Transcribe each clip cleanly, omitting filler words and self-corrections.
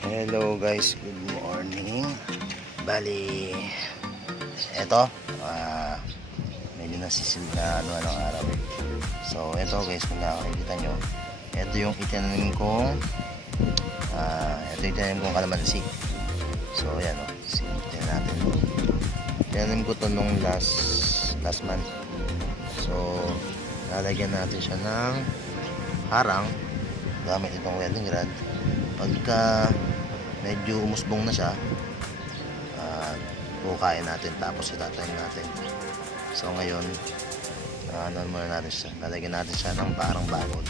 Hello guys, good morning. Bali, eto, medyo nasisim na ng araw. So, eto guys, kung nakakita nyo, eto yung itinanim kong kalamansi. So, ayan o, tingnan natin. Tinanim ko to nung last month. So, lalagyan natin siya ng harang gamit itong welding rod. Pagka medyo umusbong na siya, bukain natin tapos itatayin natin. So ngayon, muna natin siya, lalagyan natin siya ng parang bakod,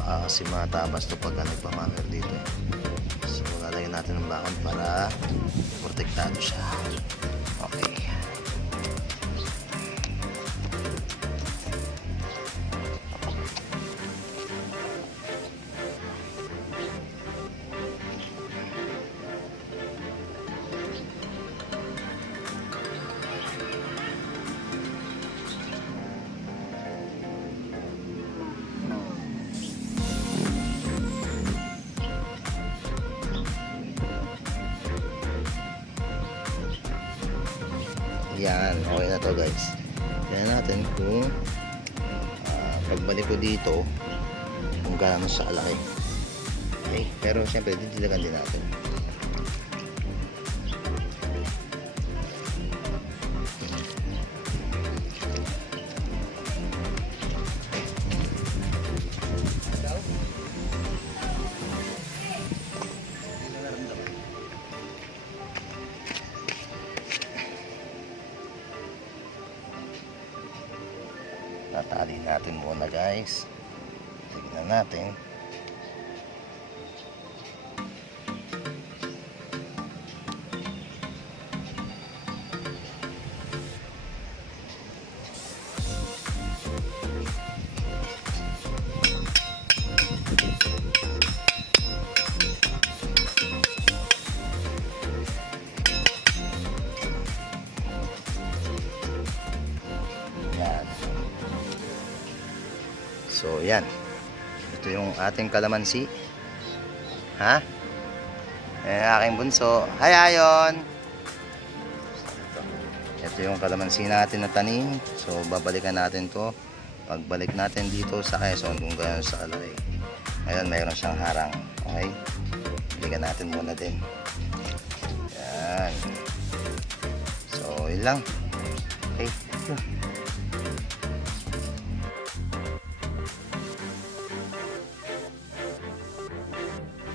baka kasi matabas to pagka nagpamamir dito. So lalagyan natin ng bakod para protektado siya. Okay. Yan, okay na to guys. Tingnan natin kung pagbalik ko dito kung gaano siya kalaki. Okay, pero syempre ditilagan din natin. Tatali natin muna guys. Tignan natin. Yan. So, yan. Ito yung ating kalamansi. Ha? Aking bunso. Hi, Ayon! Ito yung kalamansi natin na tanim. So, babalikan natin to. Pagbalik natin dito sa Quezon kung gano'n sa kalaki. Ngayon, mayroon siyang harang. Okay? Balikan natin muna din. Yan. So, yun lang. Okay.